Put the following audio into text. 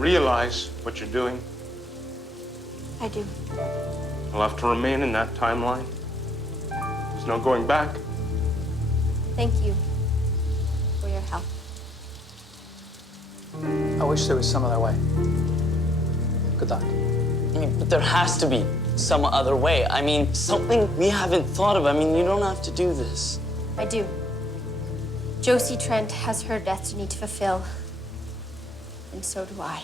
realize what you're doing? I do. You'll have to remain in that timeline. There's no going back. Thank you for your help. I wish there was some other way. Good luck. I mean, but there has to be some other way. I mean, something we haven't thought of. I mean, you don't have to do this. I do. Josie Trent has her destiny to fulfill, and so do I.